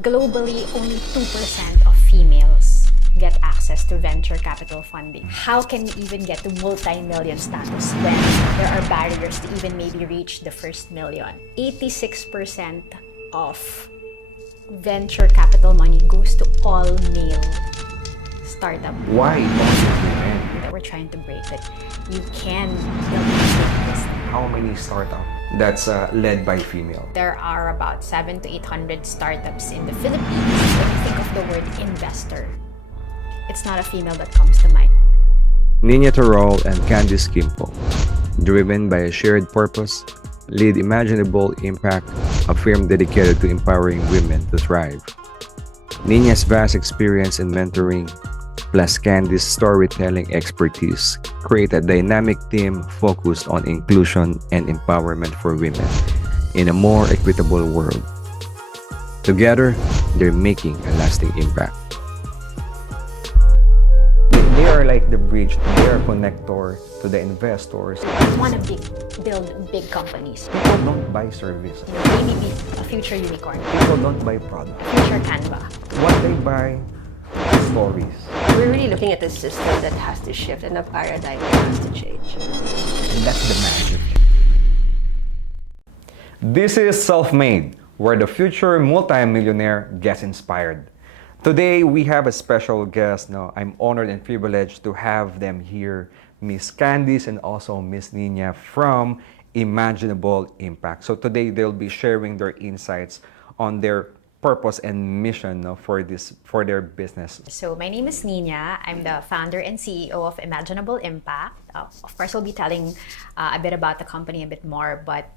globally, only 2% of females get access to venture capital funding. How can you even get to multi-million status when there are barriers to even maybe reach the first million? 86% of venture capital money goes to all male startup. Why only women? That we're trying to break, that you can build a big business. How many startups that's led by female? There are about 700 to 800 startups in the Philippines. When you think of the word investor, it's not a female that comes to mind. Niña and Candice Kimpo, driven by a shared purpose, lead Imaginable Impact, a firm dedicated to empowering women to thrive. Niña's vast experience in mentoring, plus Candice's storytelling expertise, create a dynamic team focused on inclusion and empowerment for women in a more equitable world. Together, they're making a lasting impact. They are like the bridge, they are connector to the investors. We want to build big companies. People don't buy service. Maybe be a future unicorn, People don't buy product. future Canva. What they buy are stories. We're really looking at a system that has to shift and a paradigm that has to change. And that's the magic. This is Self-Made, where the future multi-millionaire gets inspired. Today, we have a special guest. Now, I'm honored and privileged to have them here, Miss Candice and also Miss Niña from Imaginable Impact. So today, they'll be sharing their insights on their purpose and mission for their business. So my name is Niña. I'm the founder and CEO of Imaginable Impact. Of course, we'll be telling a bit about the company a bit more, but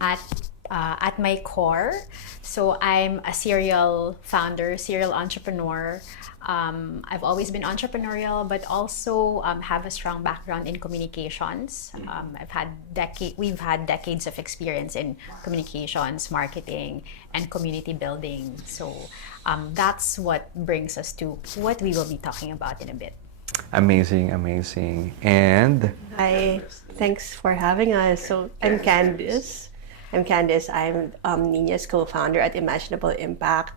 at my core, so I'm a serial founder, serial entrepreneur. I've always been entrepreneurial, but also have a strong background in communications. We've had decades of experience in communications, marketing, and community building. So that's what brings us to what we will be talking about in a bit. Amazing, amazing. And Hi, thanks for having us. So I'm Candice. I'm Niña's co-founder at Imaginable Impact.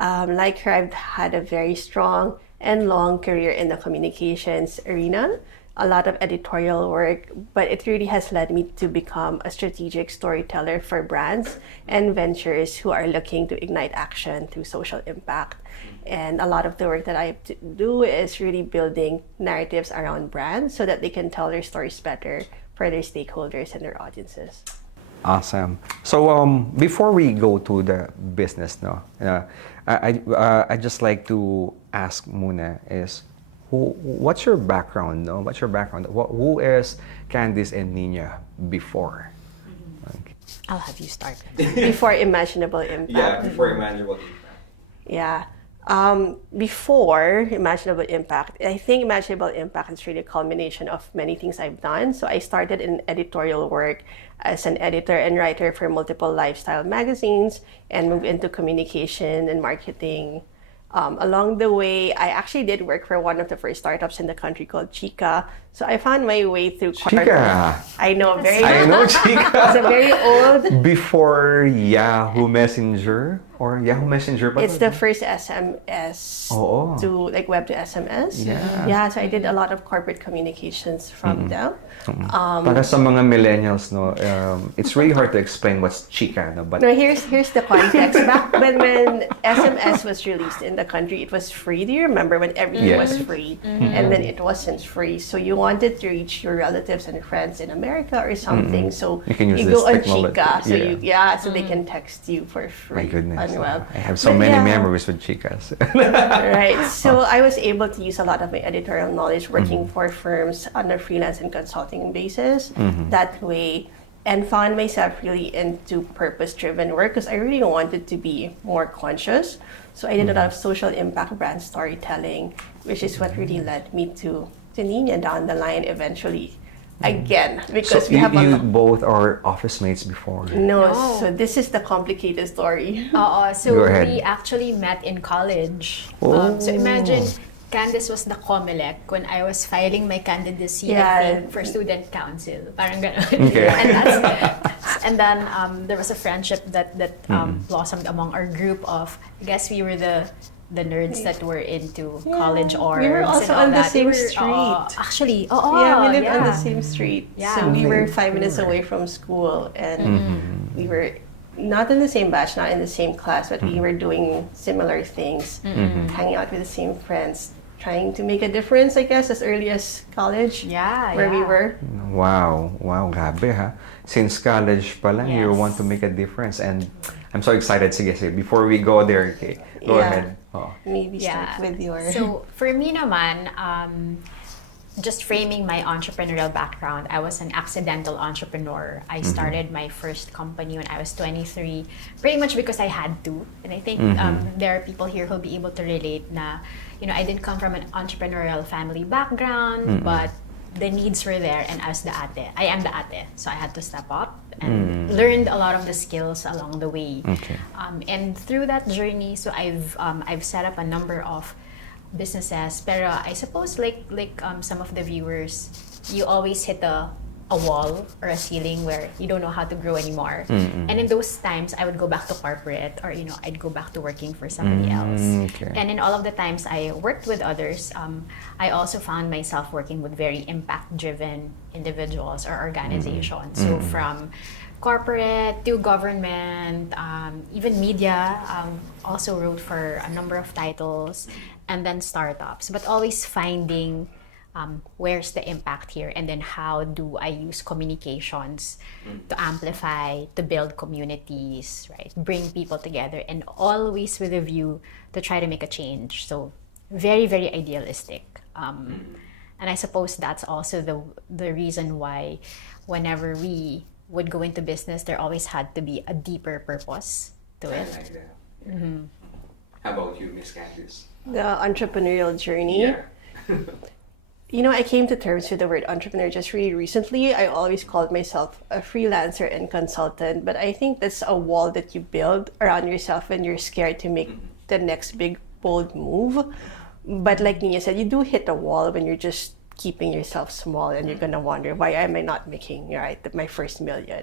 Like her, I've had a very strong and long career in the communications arena, a lot of editorial work, but it really has led me to become a strategic storyteller for brands and ventures who are looking to ignite action through social impact. And a lot of the work that I have to do is really building narratives around brands so that they can tell their stories better for their stakeholders and their audiences. awesome. So before we go to the business, I just like to ask muna is, what's your background? No? What's your background? Who is Candice and Niña before? Okay. I'll have you start. Before Imaginable Impact. Yeah, before Imaginable Impact. Yeah. Before Imaginable Impact, I think Imaginable Impact is really a culmination of many things I've done. So I started in editorial work as an editor and writer for multiple lifestyle magazines and moved into communication and marketing. Along the way, I actually did work for one of the first startups in the country called Chica. So I found my way through Chica. I know Chica. It's a very old. Before Yahoo Messenger or Yahoo Messenger. It's the first SMS to like web to SMS. Yeah. So I did a lot of corporate communications from them. Para sa mga millennials, it's really hard to explain what's Chica. But here's the context. Back when SMS was released in the country, it was free. Do you remember when everything was free? And then it wasn't free. So you wanted to reach your relatives and friends in America or something. So you go on Chica. So they can text you for free. My goodness. Well. I have so many memories with Chicas. Right. So I was able to use a lot of my editorial knowledge working for firms on a freelance and consulting basis that way, and found myself really into purpose-driven work because I really wanted to be more conscious. So I did a lot of social impact brand storytelling, which is what really led me to Niña down the line eventually. Again, because so you both are office mates before? No, so this is the complicated story. So we actually met in college. So imagine Candice was the COMELEC when I was filing my candidacy, Yeah. I think, for student council. Parang ganun. Okay. And then there was a friendship that blossomed among our group of, I guess we were the nerds that were into college orgs. We were also and all on the that. same We were, street. Actually, Yeah, we lived on yeah. the same street. Yeah. So we were Okay. 5 minutes away from school, and we were not in the same batch, not in the same class, but we were doing similar things, hanging out with the same friends, trying to make a difference, I guess, as early as college, Yeah, where we yeah. were. Wow, grabe ha. Since college pa lang, you Yes. want to make a difference, and I'm so excited. Sige, before we go there, okay, go Yeah. ahead. Oh. Maybe start Yeah. with your... So for me naman, just framing my entrepreneurial background, I was an accidental entrepreneur. I started my first company when I was 23, pretty much because I had to. And I think there are people here who'll be able to relate na, I didn't come from an entrepreneurial family background, but the needs were there, and as the ate, I am the ate, so I had to step up and learned a lot of the skills along the way. Okay. And through that journey, so I've set up a number of businesses. Pero I suppose like some of the viewers, you always hit a wall or a ceiling where you don't know how to grow anymore. And in those times, I would go back to corporate, or I'd go back to working for somebody else. Okay. And in all of the times I worked with others, I also found myself working with very impact-driven individuals or organizations. So from corporate to government, even media, also wrote for a number of titles, and then startups, but always finding where's the impact here, and then how do I use communications to amplify, to build communities, right? Bring people together, and always with a view to try to make a change. So very, very idealistic. And I suppose that's also the reason why whenever we would go into business, there always had to be a deeper purpose to it. like that. How about you, Miss Candice? The entrepreneurial journey. I came to terms with the word entrepreneur just really recently. I always called myself a freelancer and consultant, but I think that's a wall that you build around yourself when you're scared to make the next big, bold move. But like Niña said, you do hit a wall when you're just keeping yourself small, and you're gonna wonder, why am I not making my first million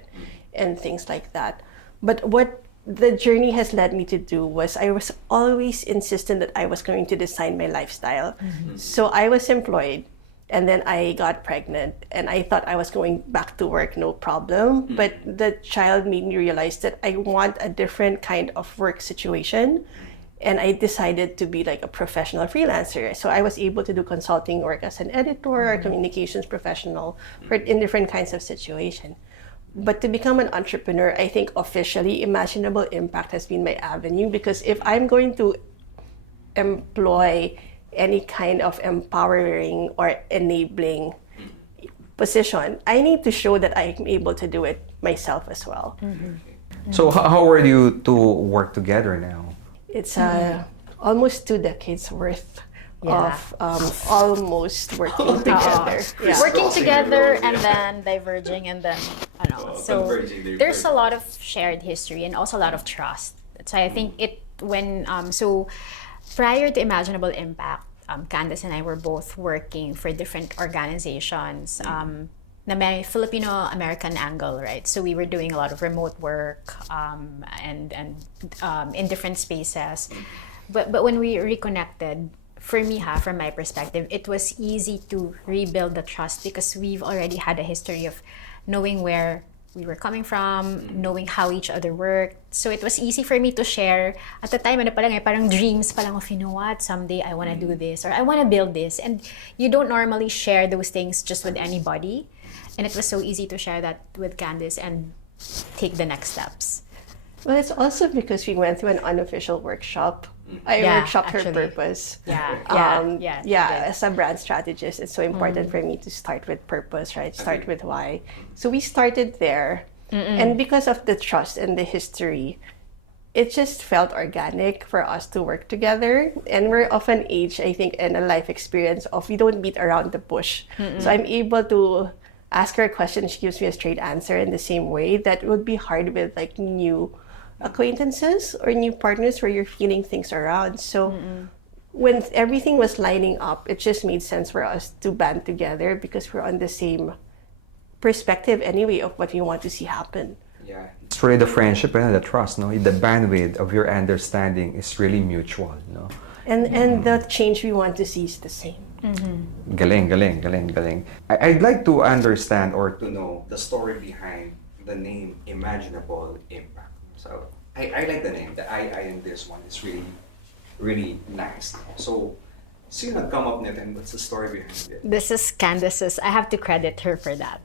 and things like that. But what the journey has led me to do was, I was always insistent that I was going to design my lifestyle. So I was employed, and then I got pregnant, and I thought I was going back to work, no problem. But the child made me realize that I want a different kind of work situation. And I decided to be like a professional freelancer. So I was able to do consulting work as an editor or communications professional in different kinds of situations. But to become an entrepreneur, I think officially Imaginable Impact has been my avenue, because if I'm going to employ any kind of empowering or enabling position, I need to show that I'm able to do it myself as well. So how are you to work together now? It's almost 2 decades worth Yeah. of almost working together. Yeah. Working together and then diverging, and then so Converging, there's a lot of shared history and also a lot of trust. So I think so prior to Imaginable Impact, Candice and I were both working for different organizations na may Filipino-American angle, right? So we were doing a lot of remote work and in different spaces. But when we reconnected, for me, from my perspective, it was easy to rebuild the trust, because we've already had a history of knowing where we were coming from, knowing how each other worked. So it was easy for me to share. At the time, parang dreams pa lang of, what, someday I want to do this, or I want to build this. And you don't normally share those things just with anybody. And it was so easy to share that with Candice and take the next steps. Well, it's also because we went through an unofficial workshop. I Yeah, workshopped her actually. purpose. Yeah, you did. As a brand strategist, it's so important for me to start with purpose, right? Start with why. So we started there. And because of the trust and the history, it just felt organic for us to work together. And we're of an age, I think, and a life experience of we don't beat around the bush. So I'm able to ask her a question, she gives me a straight answer in the same way. That would be hard with like new acquaintances or new partners where you're feeling things around. So when everything was lining up, it just made sense for us to band together because we're on the same perspective anyway of what we want to see happen. Yeah. It's really the friendship and the trust, no? The bandwidth of your understanding is really mutual, no? And the change we want to see is the same. Galing, galing, galing, galing. I'd like to understand or to know the story behind the name Imaginable Impact. So I like the name. The I in this one is really, really nice. So, sino nag-come up nito and what's the story behind it? This is Candice's. I have to credit her for that.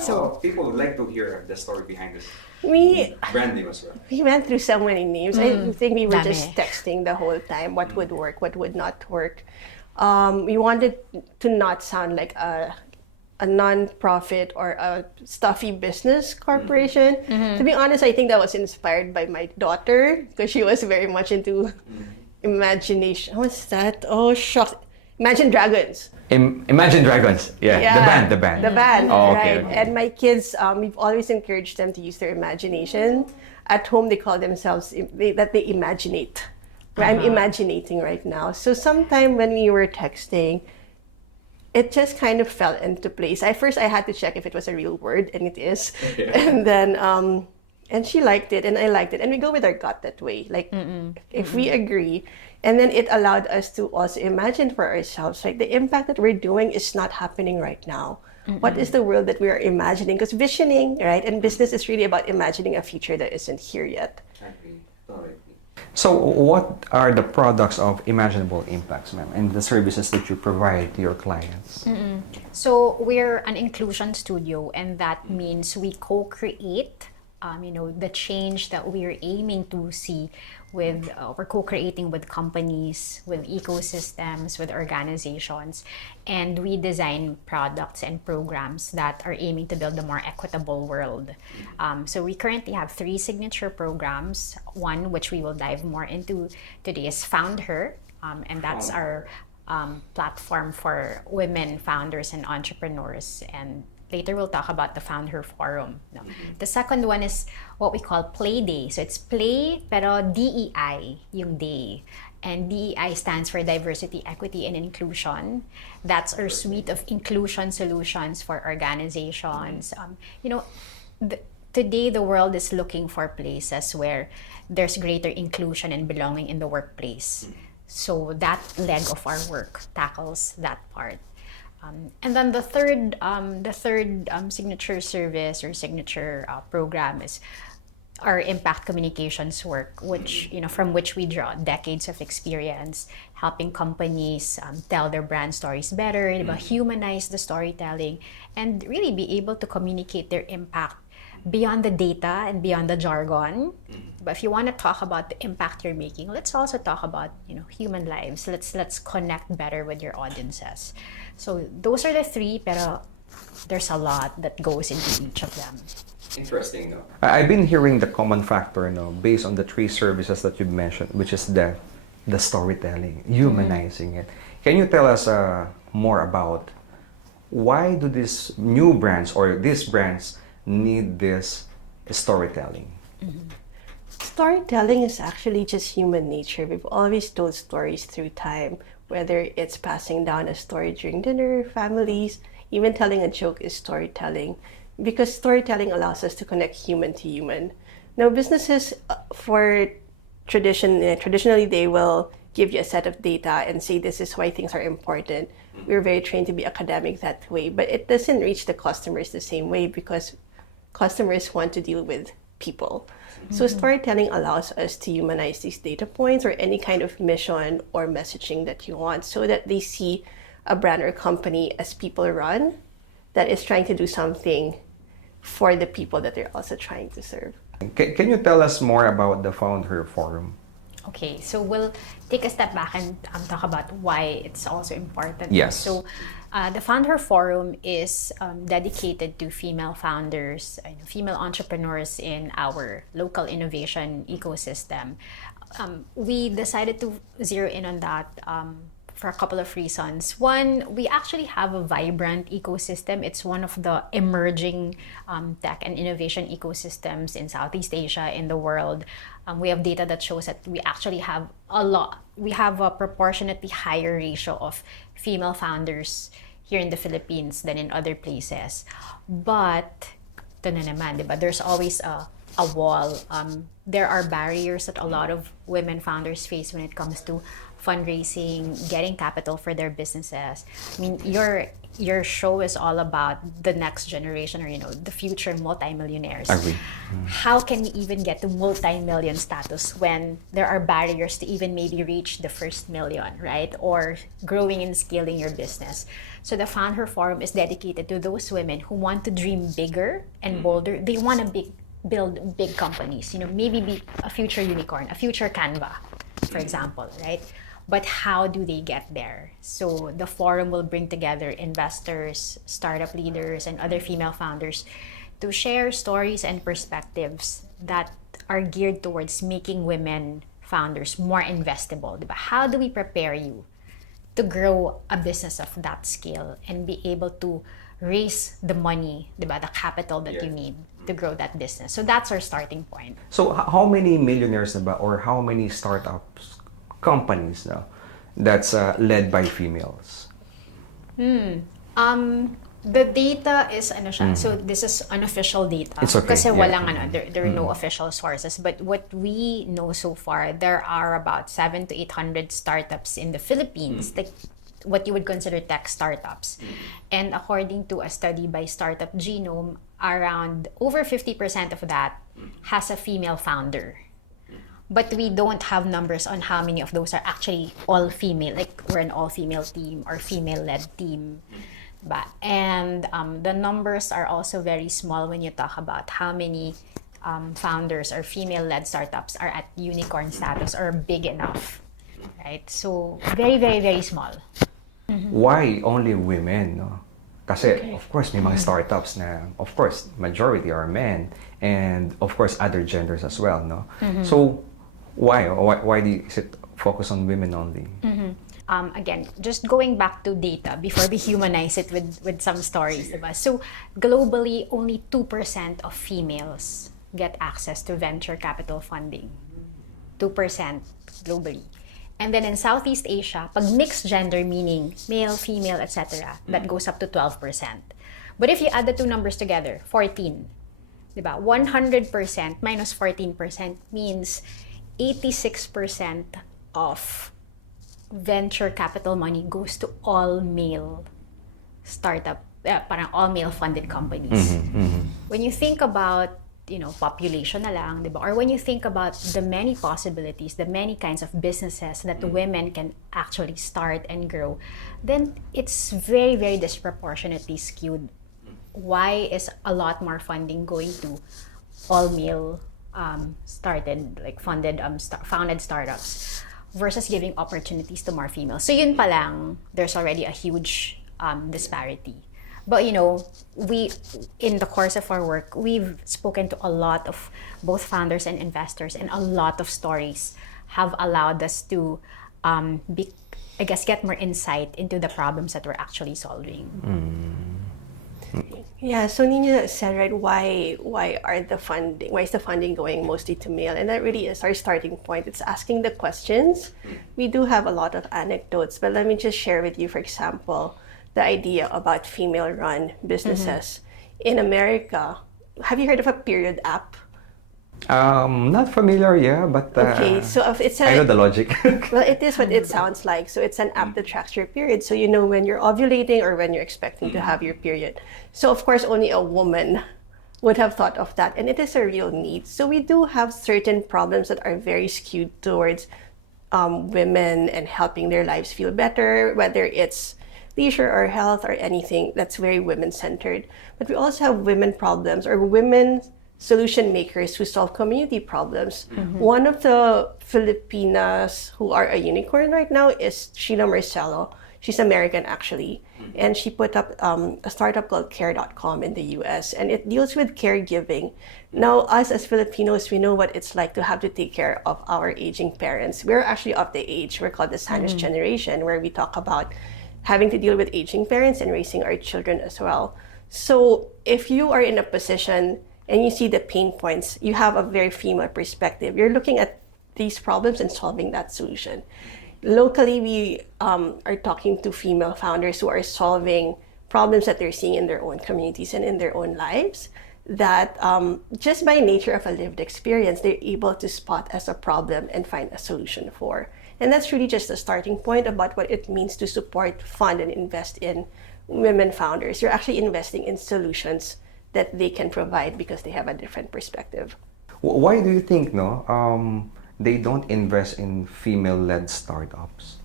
So people would like to hear the story behind this We brand name as well. we went through so many names. I think we were Dami. just texting the whole time what would work, what would not work. We wanted to not sound like a non-profit or a stuffy business corporation. To be honest, I think that was inspired by my daughter because she was very much into imagination. What's that? Oh, shucks. Imagine Dragons. Imagine Dragons. Yeah, the band. The band, Oh, okay, right? okay. And my kids, we've always encouraged them to use their imagination. At home, they call themselves that they imaginate. Where I'm imaginating right now. So sometime when we were texting, it just kind of fell into place. At first, I had to check if it was a real word, and it is. And then, and she liked it, and I liked it, and we go with our gut that way. Like, if we agree, and then it allowed us to also imagine for ourselves, like the impact that we're doing is not happening right now. What is the world that we are imagining? Because visioning, right, and business is really about imagining a future that isn't here yet. So, what are the products of Imaginable Impacts, ma'am, and the services that you provide to your clients? So we're an inclusion studio, and that means we co-create, the change that we're aiming to see with, we're co-creating with companies, with ecosystems, with organizations, and we design products and programs that are aiming to build a more equitable world. So we currently have 3 signature programs. One, which we will dive more into today, is FoundHer, and that's our platform for women founders and entrepreneurs. And later we'll talk about the FoundHer Forum. No. The second one is what we call Play Day. So it's play, pero DEI yung day. And DEI stands for Diversity, Equity, and Inclusion. That's our suite of inclusion solutions for organizations. Today the world is looking for places where there's greater inclusion and belonging in the workplace. So that leg of our work tackles that part. And then the third signature service or signature program is our impact communications work, which from which we draw decades of experience helping companies tell their brand stories better, humanize the storytelling, and really be able to communicate their impact beyond the data and beyond the jargon. But if you want to talk about the impact you're making, let's also talk about human lives. Let's connect better with your audiences. So those are the 3, pero there's a lot that goes into each of them. Interesting, no? I've been hearing the common factor, based on the 3 services that you've mentioned, which is the storytelling, humanizing it. Can you tell us more about why do these new brands or these brands need this storytelling? Storytelling is actually just human nature. We've always told stories through time, whether it's passing down a story during dinner, families, even telling a joke is storytelling, because storytelling allows us to connect human to human. Now, businesses traditionally they will give you a set of data and say this is why things are important. We're very trained to be academic that way, but it doesn't reach the customers the same way because customers want to deal with people. So storytelling allows us to humanize these data points or any kind of mission or messaging that you want so that they see a brand or company as people run that is trying to do something for the people that they're also trying to serve. Can you tell us more about the FoundHer Forum? Okay, so we'll take a step back and talk about why it's also important. Yes. So the FoundHer Forum is dedicated to female founders, female entrepreneurs in our local innovation ecosystem. We decided to zero in on that for a couple of reasons. One, we actually have a vibrant ecosystem. It's one of the emerging tech and innovation ecosystems in Southeast Asia, in the world. We have data that shows that we actually have a lot we have a proportionately higher ratio of female founders here in the Philippines than in other places. But ito na naman, diba? There's always a wall. There are barriers that a lot of women founders face when it comes to fundraising, getting capital for their businesses. I mean, your show is all about the next generation, or the future multimillionaires. Agree. How can we even get to multi-million status when there are barriers to even maybe reach the first million, right? Or growing and scaling your business. So the FoundHer Forum is dedicated to those women who want to dream bigger and bolder. They want to build big companies, maybe be a future unicorn, a future Canva, for example, right? But how do they get there? So the forum will bring together investors, startup leaders, and other female founders to share stories and perspectives that are geared towards making women founders more investable. Diba? How do we prepare you to grow a business of that scale and be able to raise the money, diba, the capital that you need to grow that business? So that's our starting point. So how many millionaires na ba, or how many startups, companies na that's led by females? The data is so this is unofficial data. It's okay. Kasi Yeah. walang there are no official sources. But what we know so far, there are about 700 to 800 startups in the Philippines, like what you would consider tech startups. And according to a study by Startup Genome, around over 50% of that has a female founder. But we don't have numbers on how many of those are actually all female, like we're an all-female team or female-led team. And the numbers are also very small when you talk about how many founders or female-led startups are at unicorn status or big enough, right? So very, very, very small. Why only women? No? Kasi, of course, may mga startups na, of course, majority are men, and of course, other genders as well, no? So, why is it focus on women only? Again, just going back to data before we humanize it with some stories, diba? So globally, only 2% of females get access to venture capital funding. 2% globally. And then in Southeast Asia, pag mixed gender, meaning male, female, etc., that goes up to 12%. But if you add the two numbers together, 14, diba? 100% minus 14% means 86% of venture capital money goes to all male startup, parang all male funded companies. When you think about, population na lang, diba? Or when you think about the many possibilities, the many kinds of businesses that women can actually start and grow, then it's very, very disproportionately skewed. Why is a lot more funding going to all male founded startups versus giving opportunities to more females? So yun pa lang, there's already a huge disparity. But we, in the course of our work, we've spoken to a lot of both founders and investors, and a lot of stories have allowed us to get more insight into the problems that we're actually solving. Yeah, so Niña said, right, why is the funding going mostly to male? And that really is our starting point. It's asking the questions. We do have a lot of anecdotes, but let me just share with you, for example, the idea about female-run businesses. In America, have you heard of a period app? Not familiar, yeah, but Okay, so if I know the logic. well, it is what it sounds like. So it's an app that tracks your period, so you know when you're ovulating or when you're expecting to have your period. So of course, only a woman would have thought of that, and it is a real need. So we do have certain problems that are very skewed towards women and helping their lives feel better, whether it's leisure or health or anything that's very women-centered. But we also have women problems or women solution makers who solve community problems. One of the Filipinas who are a unicorn right now is Sheila Marcelo. She's American, actually. And she put up a startup called care.com in the US, and it deals with caregiving. Now, us as Filipinos, we know what it's like to have to take care of our aging parents. We're actually of the age, we're called the Spanish generation, where we talk about having to deal with aging parents and raising our children as well. So if you are in a position and you see the pain points, you have a very female perspective. You're looking at these problems and solving that solution. Locally, we are talking to female founders who are solving problems that they're seeing in their own communities and in their own lives, that just by nature of a lived experience, they're able to spot as a problem and find a solution for. And that's really just a starting point about what it means to support, fund, and invest in women founders. You're actually investing in solutions that they can provide because they have a different perspective. Why do you think they don't invest in female-led startups?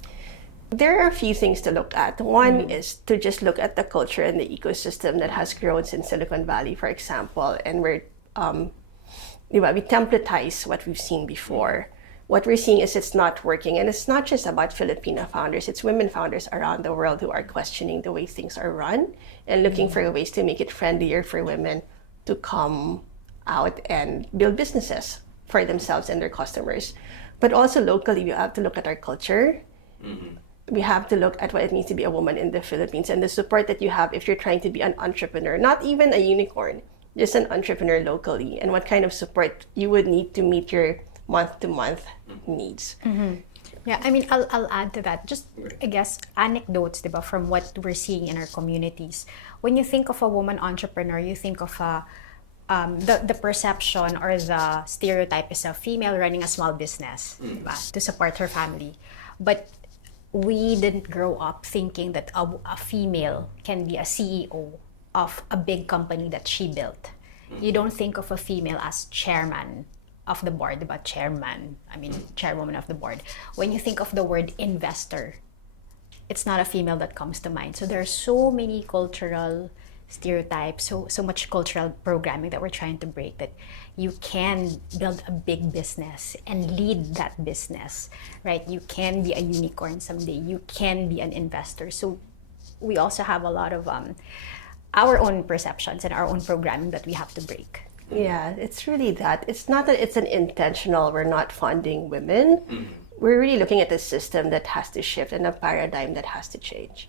There are a few things to look at. One is to just look at the culture and the ecosystem that has grown since Silicon Valley, for example, and we templatize what we've seen before. What we're seeing is it's not working, and it's not just about Filipino founders, it's women founders around the world who are questioning the way things are run and looking for ways to make it friendlier for women to come out and build businesses for themselves and their customers. But also locally, we have to look at our culture. We have to look at what it means to be a woman in the Philippines and the support that you have if you're trying to be an entrepreneur, not even a unicorn, just an entrepreneur locally, and what kind of support you would need to meet your month-to-month needs. Yeah, I mean, I'll add to that. Just, I guess, anecdotes, diba, from what we're seeing in our communities. When you think of a woman entrepreneur, you think of the perception or the stereotype is a female running a small business, diba, to support her family. But we didn't grow up thinking that a female can be a CEO of a big company that she built. You don't think of a female as chairman of the board, but chairwoman of the board. When you think of the word investor, it's not a female that comes to mind. So there are so many cultural stereotypes, so much cultural programming that we're trying to break, that you can build a big business and lead that business, right? You can be a unicorn someday. You can be an investor. So we also have a lot of our own perceptions and our own programming that we have to break. Yeah, it's really that. It's not that it's an intentional, we're not funding women. We're really looking at a system that has to shift and a paradigm that has to change.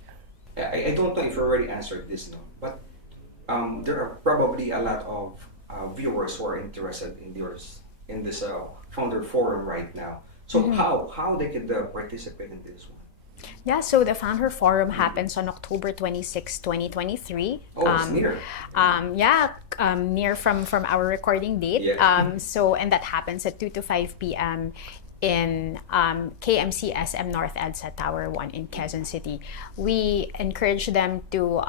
I don't know if you already answered this, no, but there are probably a lot of viewers who are interested in this FoundHer Forum right now. So how they could participate in this one? Yeah, so the FoundHer Forum happens on October 26, 2023. Oh, it's near. Near from our recording date. Yeah. And that happens at 2 to 5 p.m. in KMC SM North EDSA Tower 1 in Quezon City. We encourage them to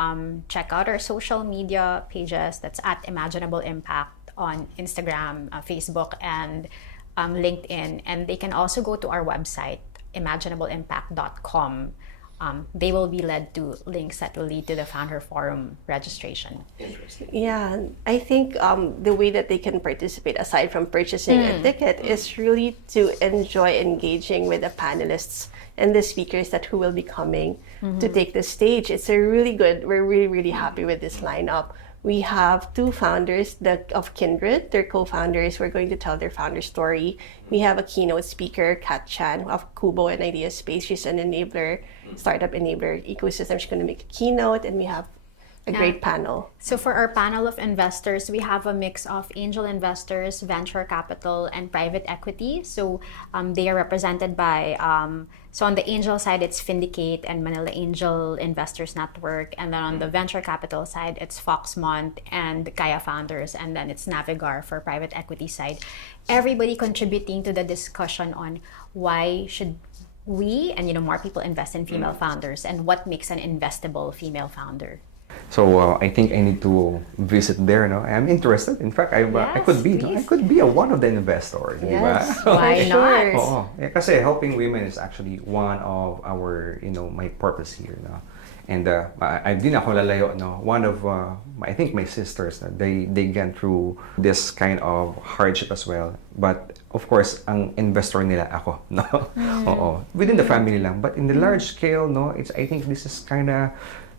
check out our social media pages. That's at Imaginable Impact on Instagram, Facebook, and LinkedIn. And they can also go to our website, imaginableimpact.com. They will be led to links that will lead to the FoundHer Forum registration. Interesting. Yeah, I think the way that they can participate, aside from purchasing a ticket, is really to enjoy engaging with the panelists and the speakers who will be coming to take the stage. It's we're really, really happy with this lineup. We have two founders of Kindred, their co-founders, who are going to tell their founder story. We have a keynote speaker, Kat Chan of Kubo and Idea Space. She's an enabler, startup enabler ecosystem. She's going to make a keynote, and we have a great panel. So for our panel of investors, we have a mix of angel investors, venture capital, and private equity. So they are represented by, so on the angel side, it's Vindicate and Manila Angel Investors Network. And then on the venture capital side, it's Foxmont and Kaya Founders. And then it's Navigar for private equity side. Everybody contributing to the discussion on why should we and more people invest in female founders, and what makes an investable female founder. So I think I need to visit there. No, I'm interested. In fact, I could be. No? I could be one of the investors. Yes, Diba? Why not? Oo. Kasi helping women is actually one of our, my purpose here. No? And I din ako lalayo. No? One of, I think my sisters, they get through this kind of hardship as well. But of course, ang investor nila ako. No? Oo. Within the family lang. But in the large scale, no, I think this is kind of,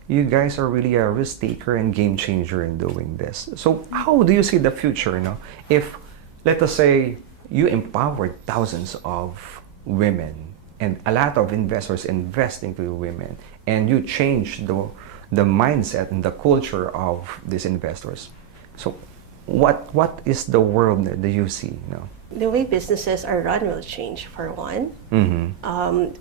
you guys are really a risk taker and game changer in doing this. So how do you see the future, if, let us say, you empowered thousands of women and a lot of investors investing to women, and you change the mindset and the culture of these investors. So what is the world that you see? The way businesses are run will change, for one.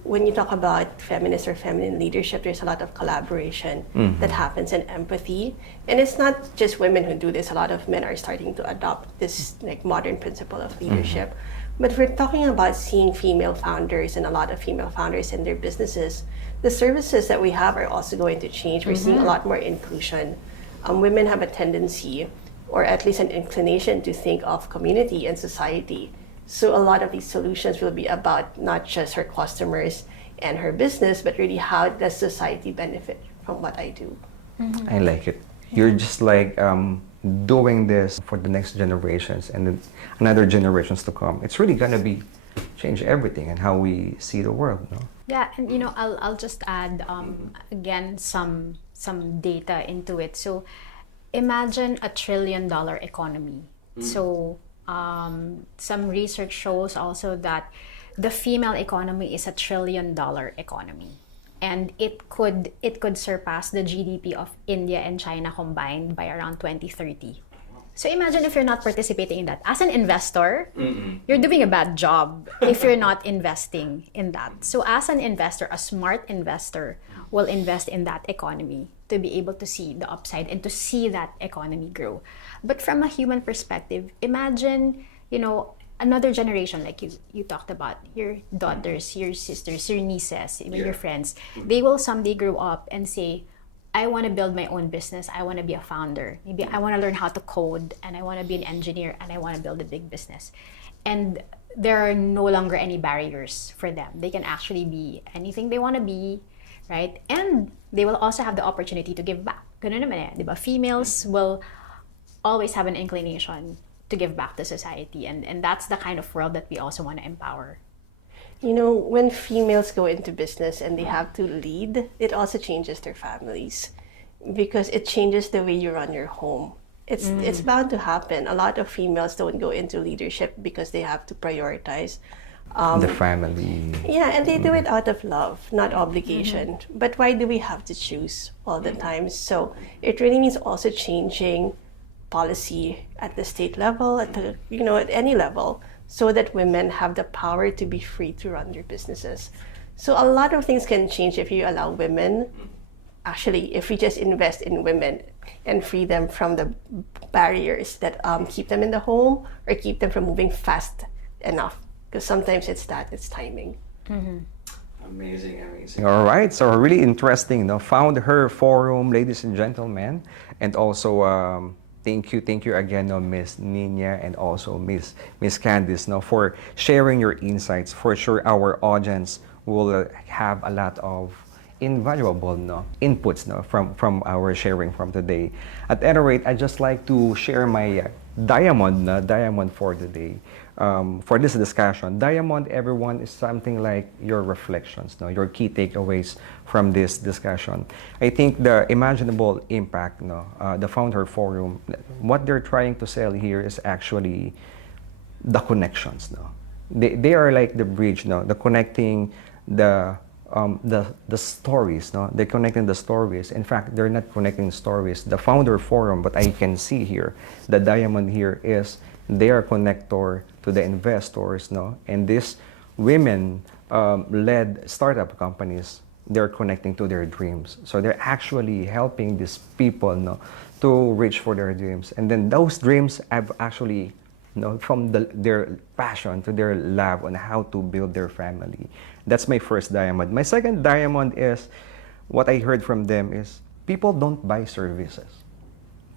When you talk about feminist or feminine leadership, there's a lot of collaboration that happens and empathy. And it's not just women who do this. A lot of men are starting to adopt this like modern principle of leadership. But we're talking about seeing female founders and a lot of female founders in their businesses. The services that we have are also going to change. We're seeing a lot more inclusion. Women have a tendency, or at least an inclination, to think of community and society. So a lot of these solutions will be about not just her customers and her business, but really how does society benefit from what I do. I like it. You're just like doing this for the next generations and then another generations to come. It's really gonna be change everything and how we see the world. No? Yeah, and you know, I'll just add again some data into it. So imagine a $1 trillion economy. So some research shows also that the female economy is a $1 trillion economy, and it could surpass the GDP of India and China combined by around 2030. So imagine if you're not participating in that. As an investor, you're doing a bad job if you're not investing in that. So as an investor, a smart investor will invest in that economy to be able to see the upside and to see that economy grow. But from a human perspective, imagine, you know, another generation, like you talked about, your daughters, your sisters, your nieces, even your friends, they will someday grow up and say, I want to build my own business. I want to be a founder. Maybe I want to learn how to code, and I want to be an engineer, and I want to build a big business. And there are no longer any barriers for them. They can actually be anything they want to be, right? And they will also have the opportunity to give back. Ganun naman eh, di ba? Females will always have an inclination to give back to society, and that's the kind of world that we also want to empower. You know, when females go into business and they have to lead, it also changes their families because it changes the way you run your home. It's bound to happen. A lot of females don't go into leadership because they have to prioritize The family. yeah, and they do it out of love, not obligation. But why do we have to choose all the time? So it really means also changing policy at the state level, at the at any level, so that women have the power to be free to run their businesses. So a lot of things can change if you allow women. Actually, if we just invest in women and free them from the barriers that keep them in the home or keep them from moving fast enough. Because sometimes it's timing. Amazing. All right, so really interesting. FoundHer Forum, ladies and gentlemen, and also thank you again, Miss Niña, and also Miss Candice, for sharing your insights. For sure, our audience will have a lot of invaluable inputs from our sharing from today. At any rate, I just like to share my diamond for today. For this discussion, diamond, everyone, is something like your reflections, your key takeaways from this discussion. I think the imaginable impact, the FoundHer Forum, what they're trying to sell here is actually the connections. They are like the bridge, the connecting the stories. They're connecting the stories. In fact, they're not connecting stories. The FoundHer Forum, but I can see here, the diamond here is their connector to the investors, and these women-led startup companies, they're connecting to their dreams. So they're actually helping these people to reach for their dreams. And then those dreams have actually, from their passion to their love on how to build their family. That's my first diamond. My second diamond is, what I heard from them is, people don't buy services.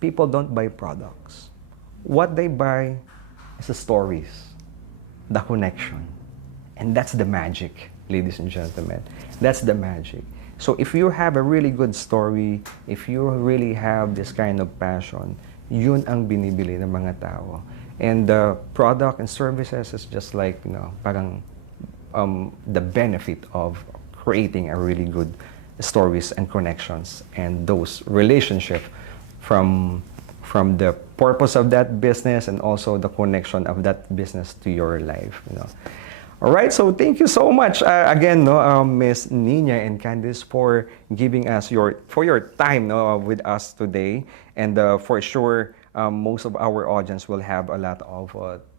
People don't buy products. What they buy is the stories, the connection. And that's the magic, ladies and gentlemen. That's the magic. So if you have a really good story, if you really have this kind of passion, yun ang binibili ng mga tao. And the product and services is just like, parang the benefit of creating a really good stories and connections and those relationships from the purpose of that business and also the connection of that business to your life. All right, so thank you so much again, Miss Niña and Candice, for giving us your time with us today, and for sure most of our audience will have a lot of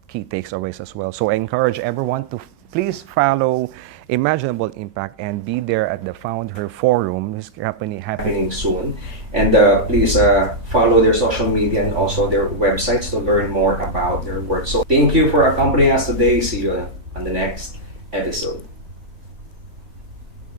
key takeaways as well. So I encourage everyone to please follow Imaginable Impact and be there at the FoundHer Forum. This is happening soon. And please follow their social media and also their websites to learn more about their work. So thank you for accompanying us today. See you on the next episode.